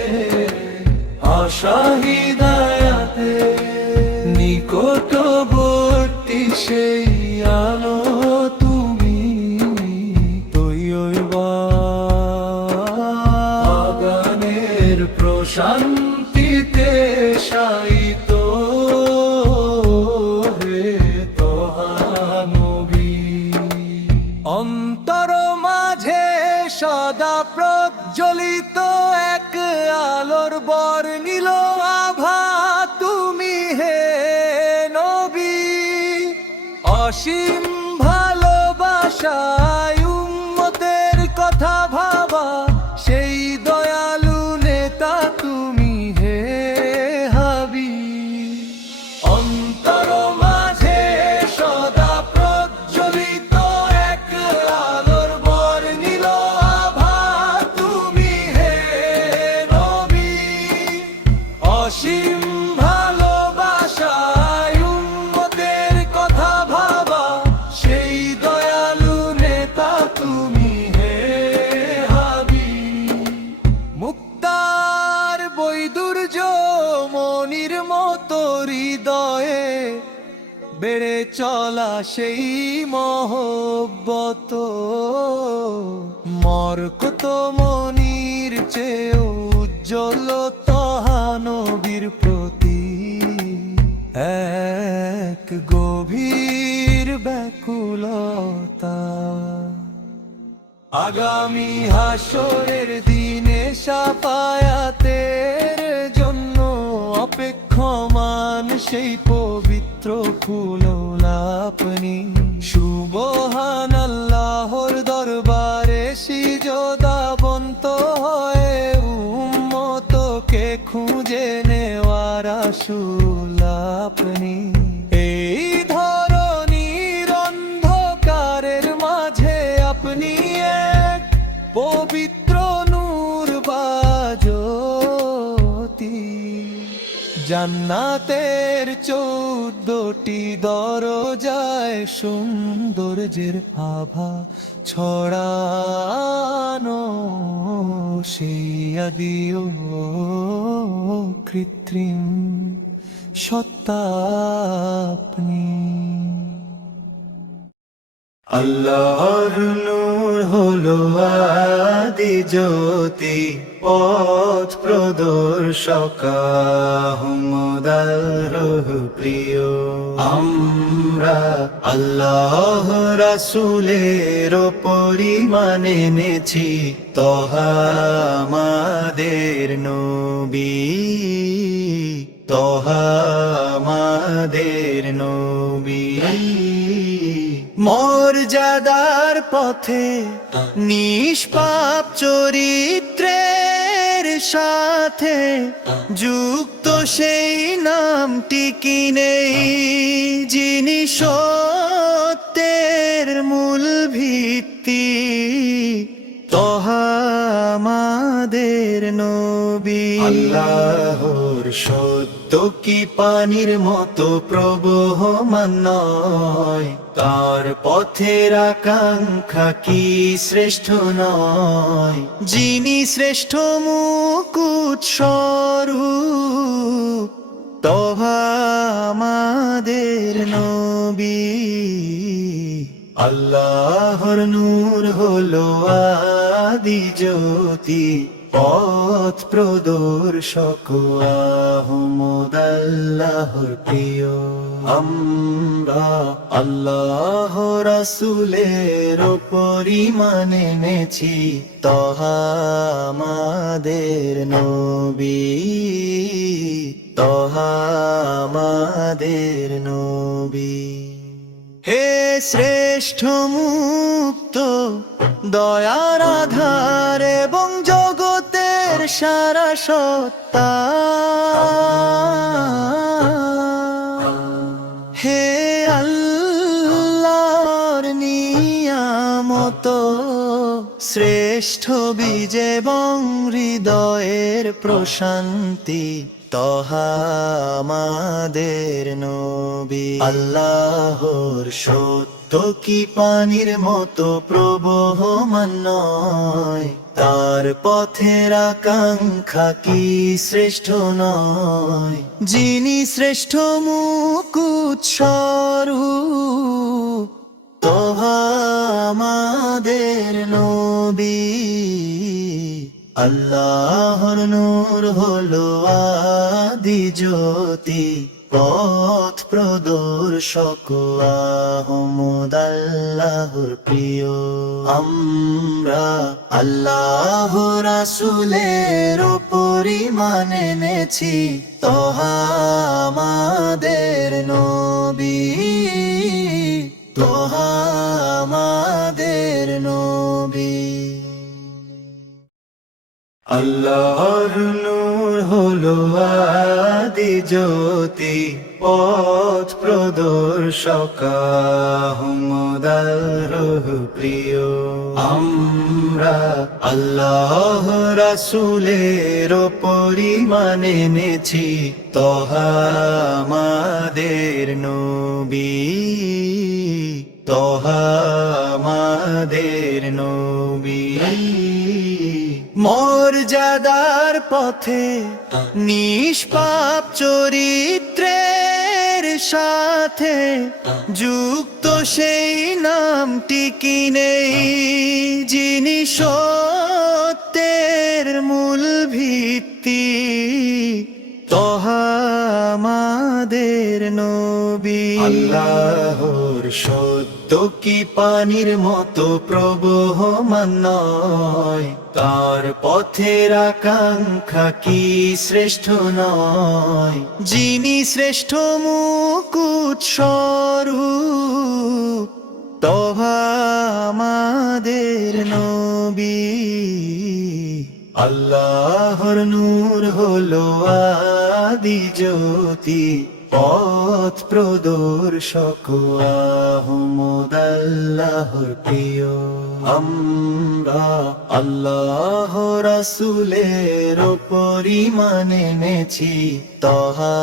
আশা হিদায়াতে নিকটবর্তী সেই আলো তুমি তৈবা। বাগানের প্রশান্তিতে শায়িত হে তোহা নবী। অন্তর মাঝে সদা প্রজ্বলিত এক আলোর বর্ণিল আভা তুমি হে নবী। অসীম ভালোবাসায় উম্মতের কথা ভাবা সেই দয়ালু নেতা তুমি হে হাবিব। অন্তর মাঝে সদা প্রজ্বলিত এক আলোর বর্ণিল আভা তুমি হে নবী। অসীম ভালোবাসায় উম্মতের কথা ভাবা সেই দয়ালু নেতা তুমি হে হাবিব। মুক্তার বৈদুর্য মনির মতো হৃদয়ে বেড়ে চলা সেই মহব্বত, মরকত মনির চেয়ে উজ্জ্বল তোহা নবীর প্রতি এক গভীর ব্যাকুলতা। আগামী হাসরের দিনে শাফায়াতের জন্য অপেক্ষমান সেই পবিত্র ফুল আপনি। সুবহানাল্লাহর দরবারে সিজদাবন্ত হয়ে উম্মতকে খুঁজে নেওয়ার রাসূল আপনি। এই ধরনীর অন্ধকারের মাঝে আপনি এক পবিত্র নূর বাজ্যোতি। জান্নাতের 14টি দরজায় সৌন্দর্যের আভা ছড়ানো সেই আদিও কৃত্রিম সত্তা আপনি। আল্লাহর নূর হলো আদি জ্যোতি, পথ প্রদর্শক আহমদ আল্লাহর প্রিয়। আমরা আল্লাহ রাসূলের পরিমাণ এনেছি, তহা আমাদের নবী, তহা আমাদের নবী। মর্যাদার পথে নিষ্পাপ চরিত্রের সাথে যুক্ত সেই নামটি কি নেই, যিনি সত্যের মূল ভিত্তি, তহা আমাদের নবী। আল্লাহর সত্য কি পানির মতো প্রবহমান নয়, তার পথের আকাঙ্ক্ষা কি শ্রেষ্ঠ নয়, যিনি শ্রেষ্ঠ মুকুট স্বরূপ, তহা আমাদের নবী। আল্লাহর নূর হলো আদি জ্যোতি, পথ প্রদর্শক আহমদ আল্লাহর প্রিয়। আমরা আল্লাহ রাসূলের পরিমাণ এনেছি, তহা আমাদের নবী, তহা আমাদের নবী। হে শ্রেষ্ঠ মুক্ত দয়ার আধার এবং জগতের 'র সারা সত্তা, হে আল্লাহর নিয়ামত, শ্রেষ্ঠ বীজ এবং হৃদয়ের প্রশান্তি, তহা আমাদের নবী। আল্লাহর সত্য কি পানির মতো প্রবহমান নয়, তার পথের আকাঙ্ক্ষা কি শ্রেষ্ঠ নয়, যিনি শ্রেষ্ঠ মুকুট স্বরূপ, তহা আমাদের নবী। আল্লাহর নূর হলো আদি জ্যোতি, পথ প্রদর্শক আহমদ আল্লাহর প্রিয়। আমরা আল্লাহ রাসূলের পরিমাণ এনেছি, তহা আমাদের নবী, তহা আমাদের নবী। আল্লাহর নূর হলো আদি জ্যোতি, পথ প্রদর্শক আহমদ আল্লাহর প্রিয়। আমরা আল্লাহ রাসূলের পরিমাণ এনেছি, তহা আমাদের নবী, তহা আমাদের নবী। মর্যাদার পথে নিষ্পাপ চরিত্রের সাথে যুক্ত সেই নামটি কি নেই, যিনি সত্যের মূল ভিত্তি, তহা আমাদের নবী। আল্লাহর সত্য কি পানির মতো প্রবহমান নয়, তার পথের আকাঙ্ক্ষা কি শ্রেষ্ঠ নয়, যিনি শ্রেষ্ঠ মুকুট স্বরূপ, তহা আমাদের নবী। আল্লাহর নূর হলো আদি জ্যোতি, পথ প্রদর্শক আহমদ আল্লাহর প্রিয়। আমরা আল্লাহ রাসূলের পরিমাণ এনেছি, তহা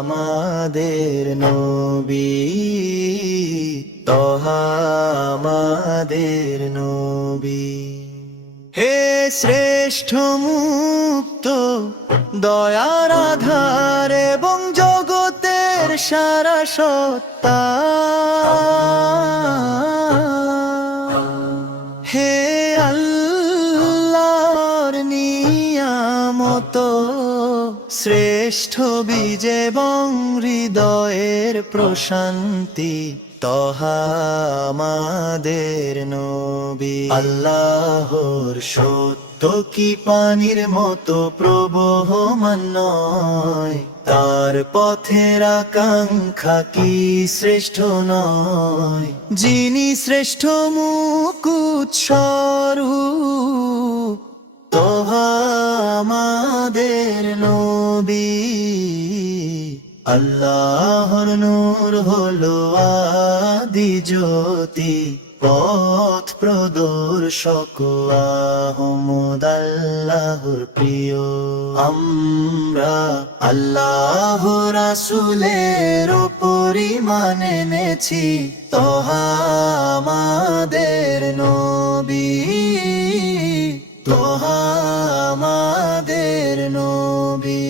আমাদের নবী, তহা আমাদের নবী। হে শ্রেষ্ঠ মুক্ত দয়ার আধার এবং জগতের সারা সত্তা, শ্রেষ্ঠ বীজ এবং হৃদয়ের প্রশান্তি তহা আমাদের নবী। আল্লাহর সত্য কি পানির মতো প্রবহমান নয়, তার পথের আকাঙ্ক্ষা কি শ্রেষ্ঠ নয়। যিনি শ্রেষ্ঠ মুকুট স্বরূপ তহা আমাদের নবী। আল্লাহর নূর হলো আদি জ্যোতি, পথ প্রদর্শক আহমদ আল্লাহর প্রিয়। আমরা আল্লাহ রাসূলের পরিমাণ এনেছি তহা আমাদের নবী, তহা আমাদের নবী।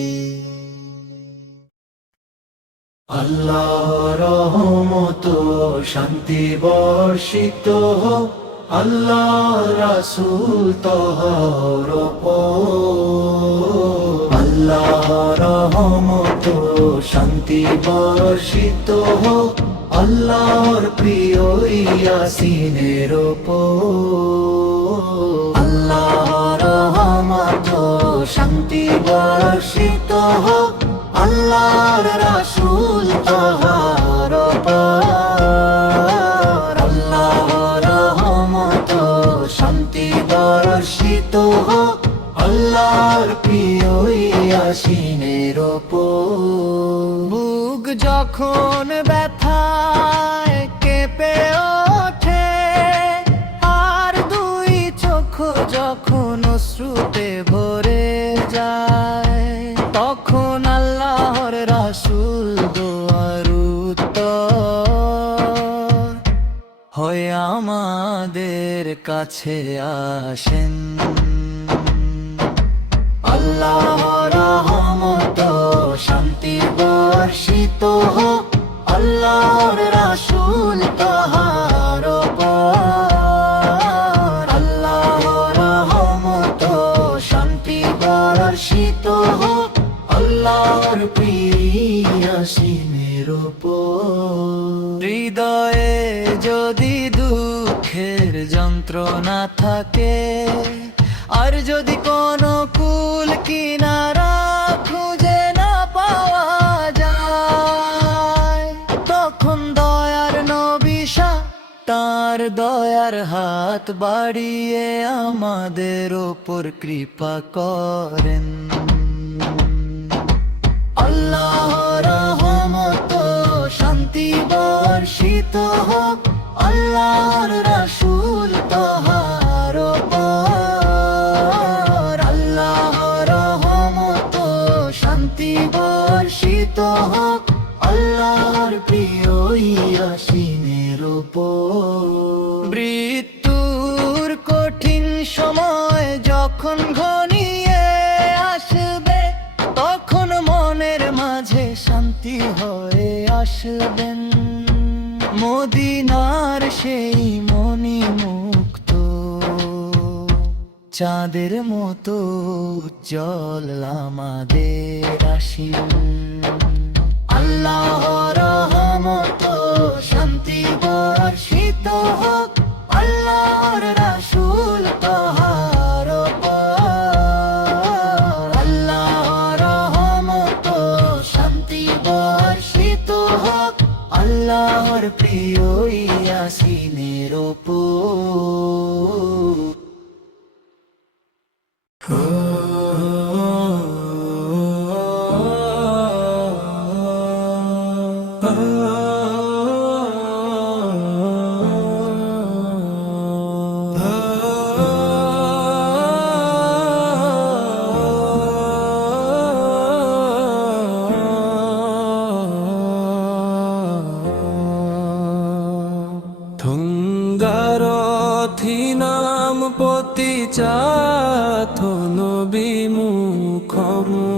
আল্লাহর রহমত শান্তি বর্ষিত হোক আল্লাহর রাসূল তহর উপর। আল্লাহর রহমত শান্তি বর্ষিত হোক আল্লাহর প্রিয় ইয়াসিনের উপর। আল্লাহর রহমত শান্তি বর্ষিত হোক আল্লাহর রাসূল তহর উপর। আল্লাহর রহমত শান্তি বর্ষিত হোক আল্লাহর প্রিয় ইয়াসিনের উপর। বুক যখন ব্যথায় কেঁপে ওঠে আর দুই চোখ যখন অশ্রুতে ভরে যায়, তখন আল্লাহর রাসূল দোয়ার উত্তর হয়ে আমাদের কাছে আসেন। আল্লাহর রহমত শান্তি বর্ষিত হোক আল্লাহর রাসূল তহর উপর। আল্লাহর রহমত শান্তি বর্ষিত হোক আল্লাহর প্রিয় ইয়াসিনের উপর। হৃদয়ে যদি দুঃখের যন্ত্রণা থাকে আর যদি কোনো কুল কিনারা খুঁজে না পাওয়া যায়, তখন দয়ার নবী তার দয়ার হাত বাড়িয়ে আমাদের উপর কৃপা করেন। আল্লাহর রহমত শান্তি বর্ষিত হোক আল্লাহর রাসূল তহর উপর। আল্লাহর রহমত শান্তি বর্ষিত হোক আল্লাহর প্রিয় ইয়াসিনের উপর। মৃত্যুর কঠিন সময় যখন ঘনিয়ে আসবে, তখন মনের মাঝে শান্তি হয়ে আসবেন। মদিনার সেই মনি মুক্ত চাঁদের মতো উজ্জ্বল আমাদের আসিন। আল্লাহর রহমত শান্তি বর্ষিত হোক আল্লাহর রাসূল তহর উপর। আল্লাহর রহমত শান্তি বর্ষিত হোক আল্লাহর প্রিয় ইয়াসিনের উপর। পতি চাথো নবী মুখমু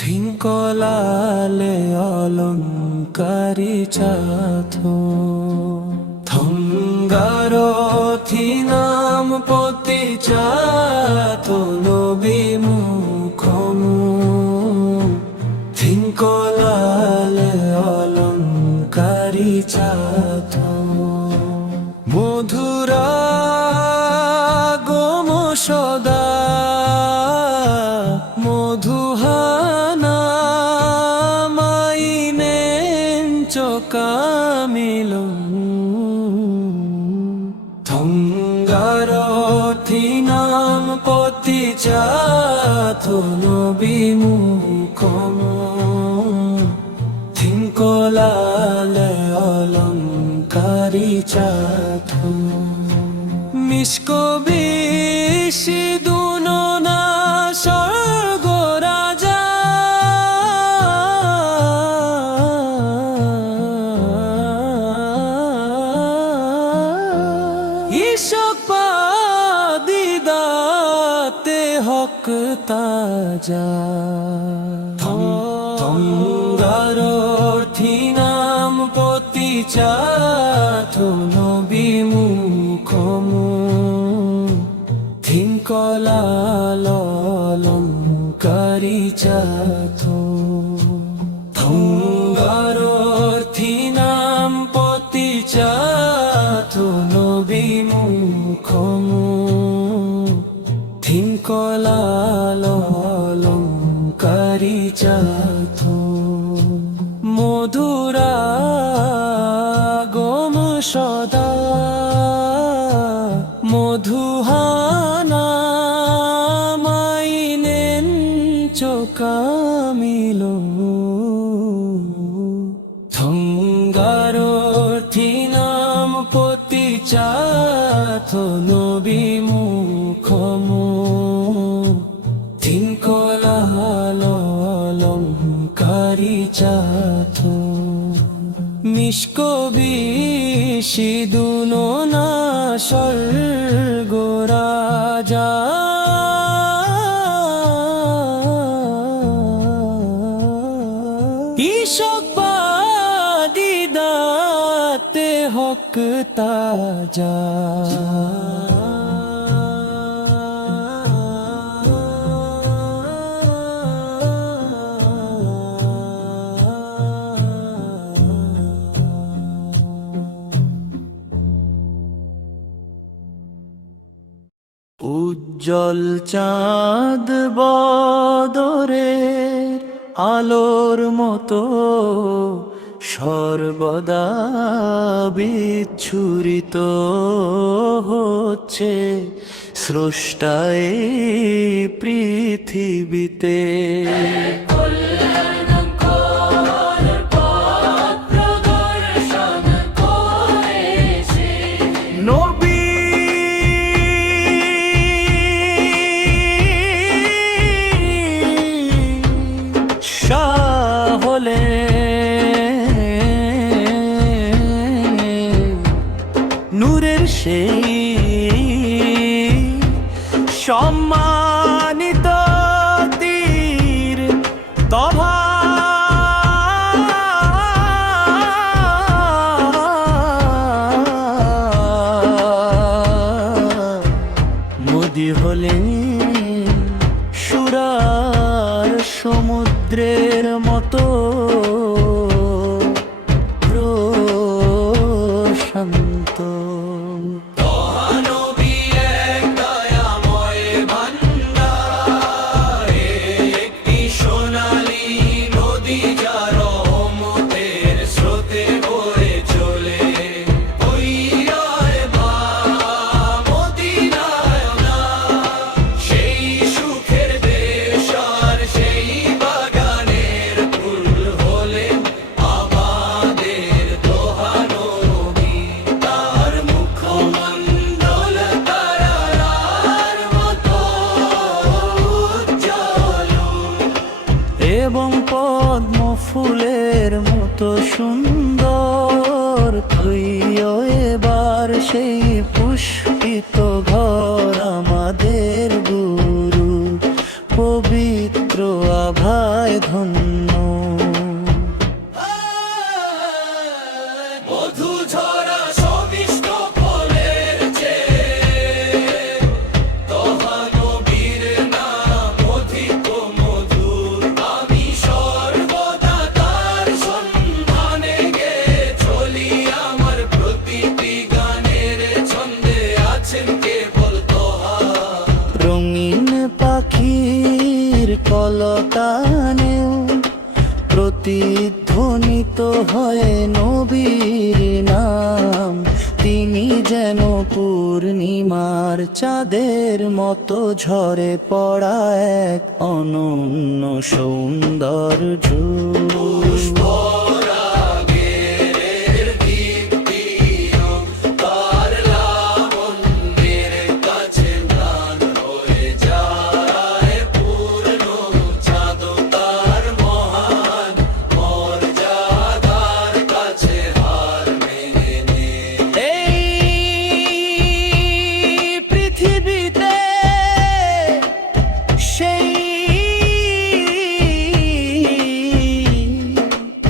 থিঙ্কলালে অলঙ্কারি চাথো থঙ্গার থিনাম পতি চাথো নবী মুখমু মধুরা গম সদা মধুহানা মাইনেন চকামিল থঙ্গারথি নাম পতি চাথো নবী মুখম থিঙ্কলালে অলঙ্কারি চাথো মিসকবি সিদুনো না স্বর্গ রাজা ঈশক পাদিদাতে হক তাজা থঙ্গারথি নাম পতি চাথো নবী মুখম থিঙ্কলালঙ্কারি চাথো থঙ্গারথি নাম পতি চাথো নবী মুখম থিঙ্কলালঙ্কারি চাথো মধুরা গম সদা মধুহানা মাইনেন চকামিল থঙ্গারথি নাম পতি চাথো নবী মুখম থিঙ্কলালঙ্কারি চাথো মিসকবি সিদুনো না স্বর্গ রাজা ঈশক পাদিদাতে হক তাজা উজ্জ্বল চাঁদ বদরের আলোর মতো সর্বদা বিচ্ছুরিত হচ্ছে স্রষ্টায় পৃথিবীতে নূরের সেই সম্মানিত তীর তভা মোদি হলেন সুরার সমুদ্রের মতো প্রশান্ত এবং পদ্ম ফুলের মতো সুন্দর তুইও এবার সেই পুষ্পিত ঘর আমাদের গুরু পবিত্র আভায় ধন্য মধু ঝরা সবিষ্ট ফলের চলে মুখরিত হয় নবীর নাম, তিনি যেন পূর্ণিমার চাঁদের মতো ঝরে পড়া এক অনন্য সৌন্দর্য।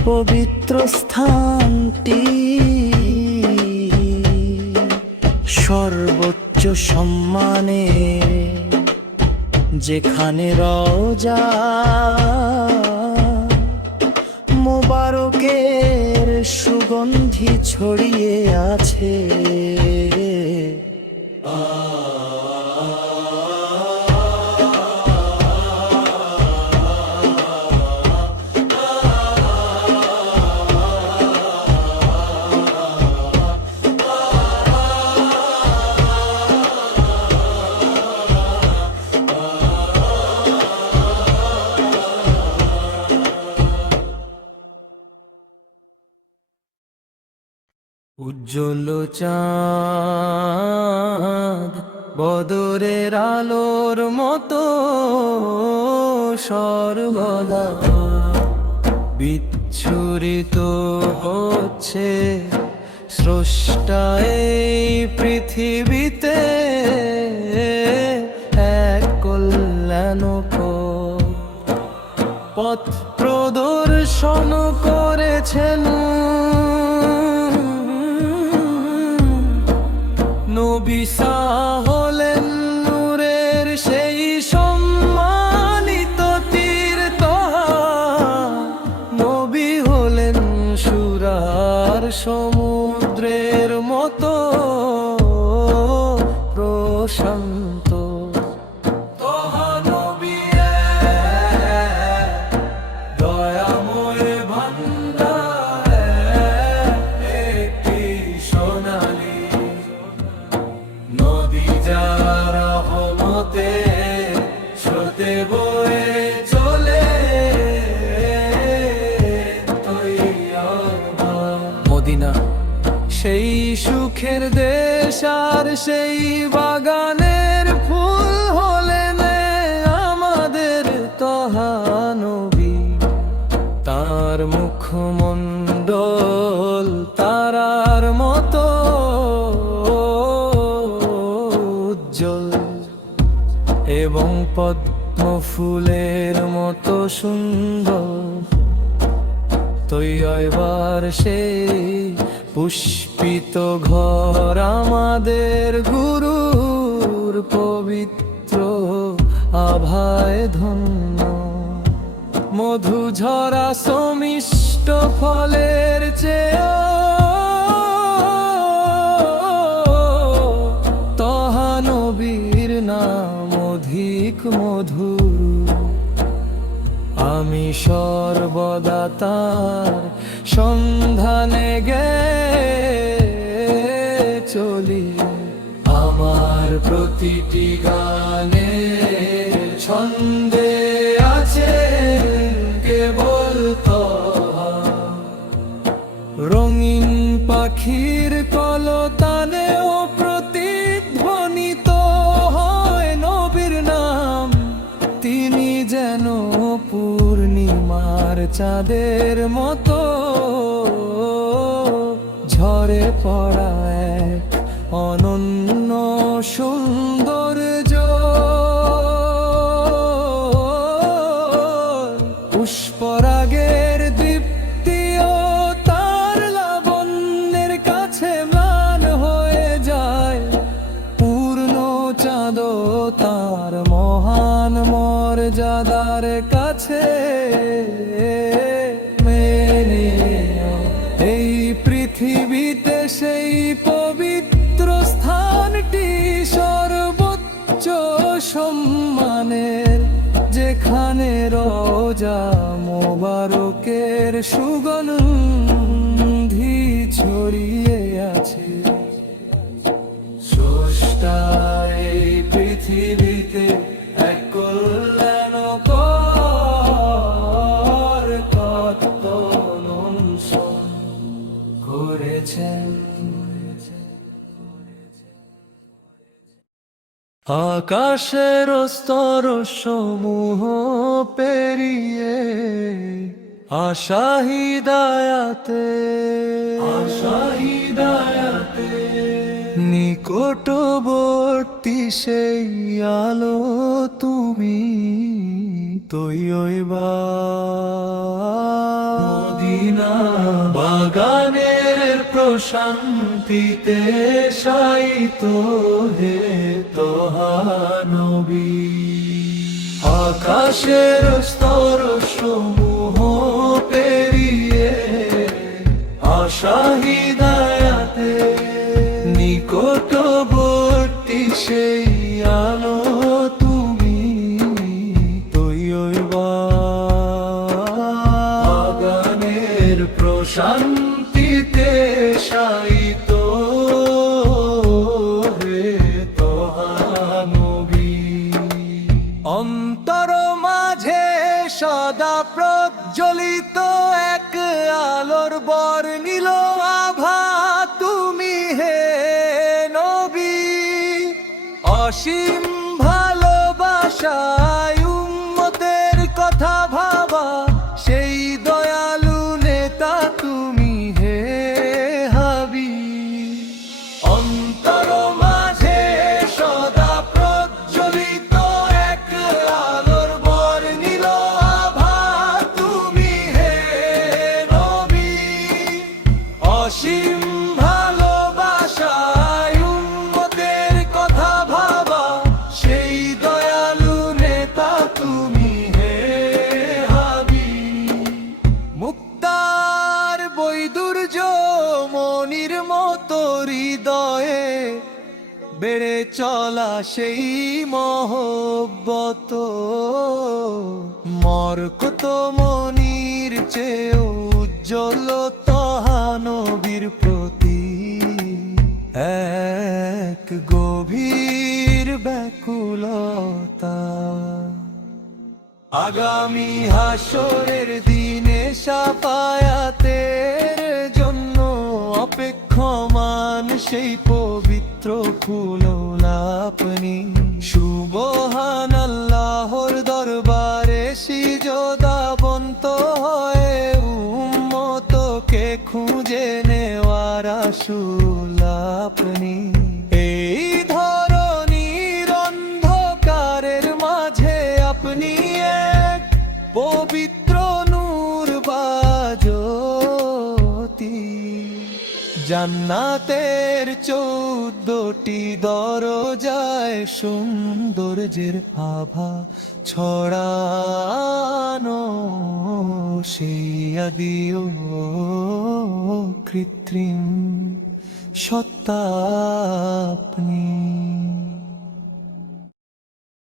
পবিত্র স্থানটি সর্বোচ্চ সম্মানে, যেখানে রওজা মোবারকের সুগন্ধি ছড়িয়ে আছে। উজ্জ্বল চাঁদ বদরের আলোর মতো সর্বদা বিচ্ছুরিত হচ্ছে স্রষ্টা এই পৃথিবীতে এক কল্যাণকর পথ প্রদর্শন করেছেন নবী হলেন নূরের সেই সম্মানিত তীর্থহা। নবী হলেন সুরার সমুদ্রের মতো প্রশান্ত। মদিনা সেই সুখের দেশ আর সেই বাগানের ফুল হলেন আমাদের তহা নবী। তার মুখমণ্ডল তারার মতো উজ্জ্বল এবং পদ্ম ফুলের মতো সুন্দর। তৈয়বার সেই পুষ্পিত ঘর আমাদের গুরুর পবিত্র আভায় ধন্য। মধু ঝরা সমিষ্ট ফলের চেয়ে তহা নবীর নাম অধিক মধুর। আমি সর্বদা তার সন্ধানে গে চলি। আমার প্রতিটি গানে ছন্দে আছে কেবল তহা। রঙিন পাখির কলতানেও প্রতিধ্বনিত হয় নবীর নাম। তিনি যেন পূর্ণিমার চাঁদের মতো ঝরে পড়া এক অনন্য সৌন্দর্য। পুষ্পরাগের দীপ্তিও তার লাবণ্যের কাছে ম্লান হয়ে যায়। পূর্ণ চাঁদও তার মহান মর্যাদার কাছে মেনে। এই পৃথিবীতে সেই পবিত্র স্থানটি সর্বোচ্চ সম্মানের, যেখানে রওজা মোবারকের সুগন্ধি আকাশের স্তর সমূহ পেরিয়ে আশা হিদায়াতে নিকটবর্তী সেই আলো তুমি তৈবা মদিনা বাগানের প্রশান্তিতে শায়িত হে তোহা নবী আকাশের স্তর সমূহ পেরিয়ে আশা হিদায়াতে নিকটবর্তী সেই আলো তুমি তৈবা বাগানের প্রশান্তিতে শায়িত হে তোহা নবী অন্তর মাঝে সদা প্রজ্বলিত এক আলোর বর্ণিল আভা তুমি হে নবী অসীম ভালোবাসায় উম্মতের কথা ভাবা সেই দয়ালু নেতা তুমি হে হাবিব অন্তর মাঝে সদা প্রজ্বলিত এক আলোর বর্ণিল আভা তুমি হে নবী অসীম ভালোবাসায় উম্মতের কথা ভাবা সেই দয়ালু নেতা তুমি হে হাবিব মুক্তার বৈদুর্য মনির মতো হৃদয়ে বেড়ে চলা সেই মহব্বত মরকত মনির চেয়ে উজ্জ্বল তোহা নবীর প্রতি এক গভীর ব্যাকুলতা আগামী হাসরের দিনে শাফায়াতের জন্য অপেক্ষমান সেই পবিত্র ফুললাপনি সুবহানাল্লাহর দরবারে সিজদাবন্ত হয়ে উম্মতকে খুঁজে নেওয়ার আসল আপনি এই ধরনীর অন্ধকারের মাঝে আপনি এক পবিত্র নূর বাজ্যোতি জান্নাতের 14টি দরজায় সৌন্দর্যের আভা ছড়ানো সেই আদিও কৃত্রিম সত্তা আপনি।